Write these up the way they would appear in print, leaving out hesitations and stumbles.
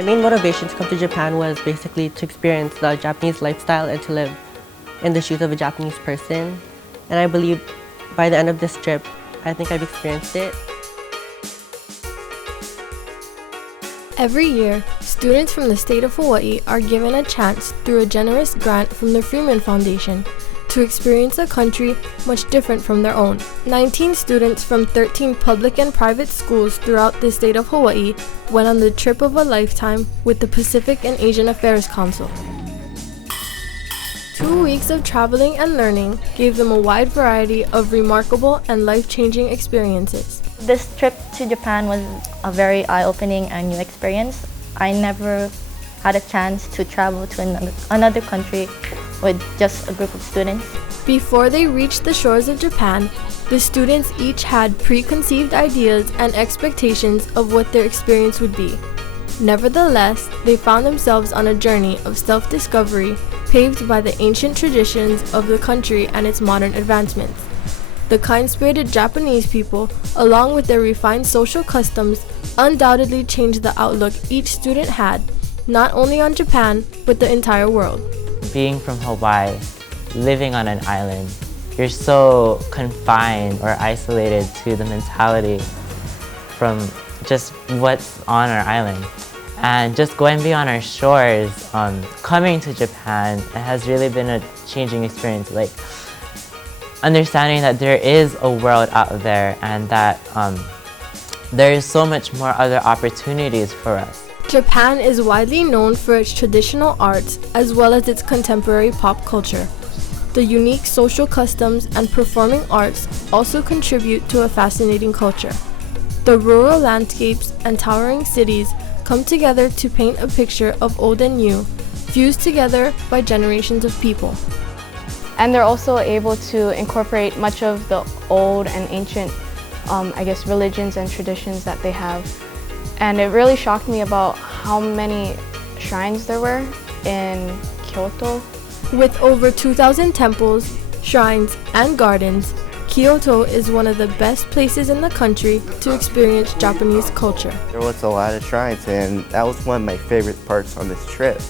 My main motivation to come to Japan was basically to experience the Japanese lifestyle and to live in the shoes of a Japanese person. And I believe by the end of this trip, I think I've experienced it. Every year, students from the state of Hawaii are given a chance through a generous grant from the Freeman Foundation to experience a country much different from their own. 19 students from 13 public and private schools throughout the state of Hawaii went on the trip of a lifetime with the Pacific and Asian Affairs Council. 2 weeks of traveling and learning gave them a wide variety of remarkable and life-changing experiences. This trip to Japan was a very eye-opening and new experience. I never had a chance to travel to another country with just a group of students. Before they reached the shores of Japan, the students each had preconceived ideas and expectations of what their experience would be. Nevertheless, they found themselves on a journey of self-discovery paved by the ancient traditions of the country and its modern advancements. The kind-spirited Japanese people, along with their refined social customs, undoubtedly changed the outlook each student had, not only on Japan, but the entire world. Being from Hawaii, living on an island, you're so confined or isolated to the mentality from just what's on our island. And just going beyond our shores, coming to Japan, it has really been a changing experience. Like, understanding that there is a world out there and that there is so much more other opportunities for us. Japan is widely known for its traditional arts as well as its contemporary pop culture. The unique social customs and performing arts also contribute to a fascinating culture. The rural landscapes and towering cities come together to paint a picture of old and new, fused together by generations of people. And they're also able to incorporate much of the old and ancient, religions and traditions that they have. And it really shocked me about how many shrines there were in Kyoto. With over 2,000 temples, shrines, and gardens, Kyoto is one of the best places in the country to experience Japanese culture. There was a lot of shrines, and that was one of my favorite parts on this trip,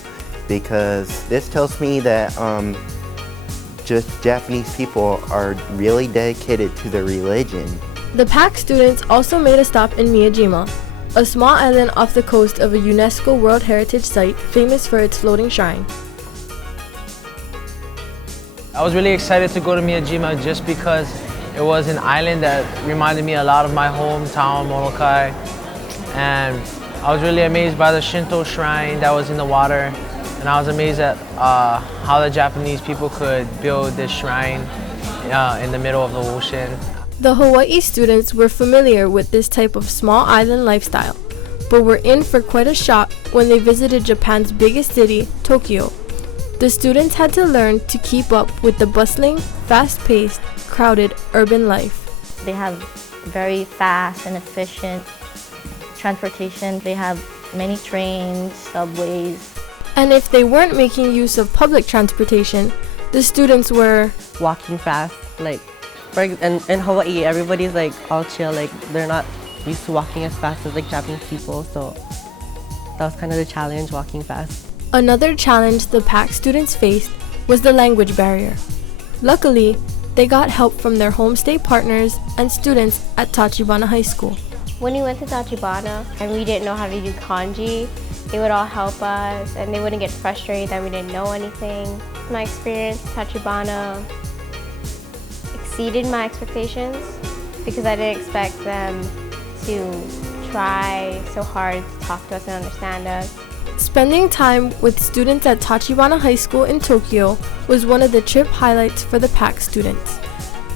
because this tells me that just Japanese people are really dedicated to their religion. The PAC students also made a stop in Miyajima, a small island off the coast of a UNESCO World Heritage Site famous for its floating shrine. I was really excited to go to Miyajima just because it was an island that reminded me a lot of my hometown, Molokai. And I was really amazed by the Shinto shrine that was in the water. And I was amazed at how the Japanese people could build this shrine in the middle of the ocean. The Hawaii students were familiar with this type of small island lifestyle, but were in for quite a shock when they visited Japan's biggest city, Tokyo. The students had to learn to keep up with the bustling, fast-paced, crowded urban life. They have very fast and efficient transportation. They have many trains, subways. And if they weren't making use of public transportation, the students were Walking fast, in Hawaii, everybody's all chill, they're not used to walking as fast as Japanese people, so that was kind of the challenge, walking fast. Another challenge the PAC students faced was the language barrier. Luckily, they got help from their homestay partners and students at Tachibana High School. When we went to Tachibana and we didn't know how to do kanji, they would all help us and they wouldn't get frustrated that we didn't know anything. My experience at Tachibana exceeded my expectations because I didn't expect them to try so hard to talk to us and understand us. Spending time with students at Tachibana High School in Tokyo was one of the trip highlights for the PAC students.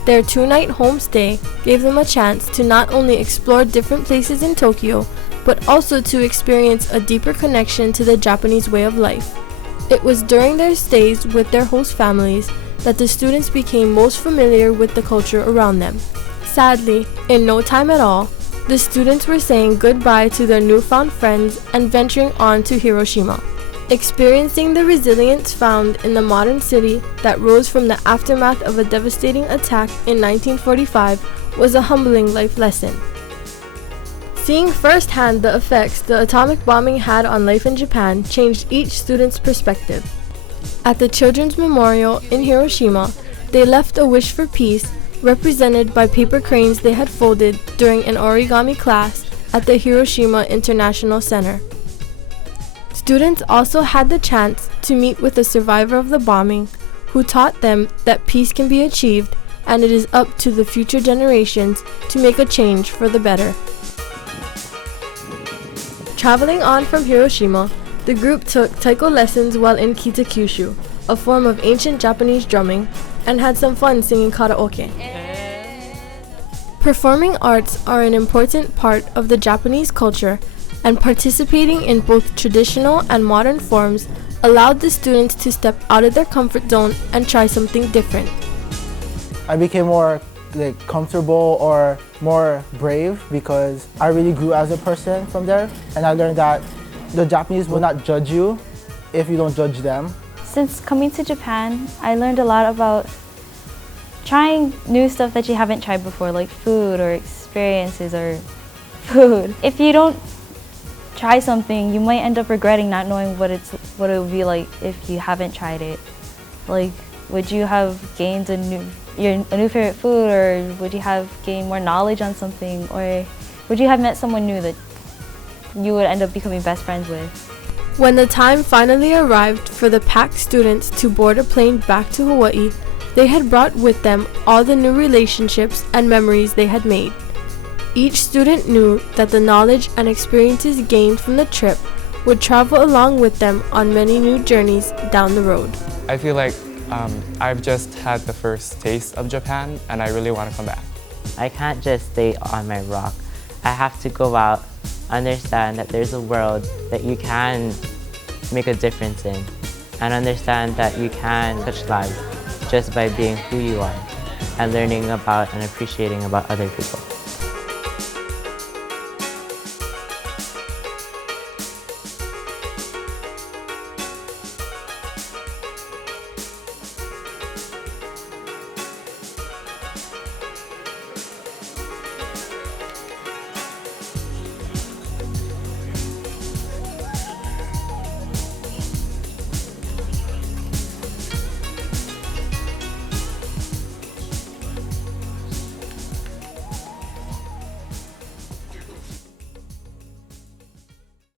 Their 2-night homestay gave them a chance to not only explore different places in Tokyo, but also to experience a deeper connection to the Japanese way of life. It was during their stays with their host families that the students became most familiar with the culture around them. Sadly, in no time at all, the students were saying goodbye to their newfound friends and venturing on to Hiroshima, experiencing the resilience found in the modern city that rose from the aftermath of a devastating attack in 1945 was a humbling life lesson. Seeing firsthand the effects the atomic bombing had on life in Japan changed each student's perspective. At the Children's Memorial in Hiroshima, they left a wish for peace represented by paper cranes they had folded during an origami class at the Hiroshima International Center. Students also had the chance to meet with a survivor of the bombing who taught them that peace can be achieved and it is up to the future generations to make a change for the better. Traveling on from Hiroshima, the group took taiko lessons while in kitakyushu, a form of ancient Japanese drumming, and had some fun singing karaoke. Performing arts are an important part of the Japanese culture, and participating in both traditional and modern forms allowed the students to step out of their comfort zone and try something different. I became more comfortable or more brave because I really grew as a person from there, and I learned that the Japanese will not judge you if you don't judge them. Since coming to Japan, I learned a lot about trying new stuff that you haven't tried before, like food or experiences or food. If you don't try something, you might end up regretting not knowing what it would be like if you haven't tried it. Like, would you have gained a new favorite food, or would you have gained more knowledge on something, or would you have met someone new that you would end up becoming best friends with? When the time finally arrived for the PAC students to board a plane back to Hawaii, they had brought with them all the new relationships and memories they had made. Each student knew that the knowledge and experiences gained from the trip would travel along with them on many new journeys down the road. I feel like I've just had the first taste of Japan and I really want to come back. I can't just stay on my rock. I have to go out, understand that there's a world that you can make a difference in, and understand that you can touch lives just by being who you are and learning about and appreciating about other people.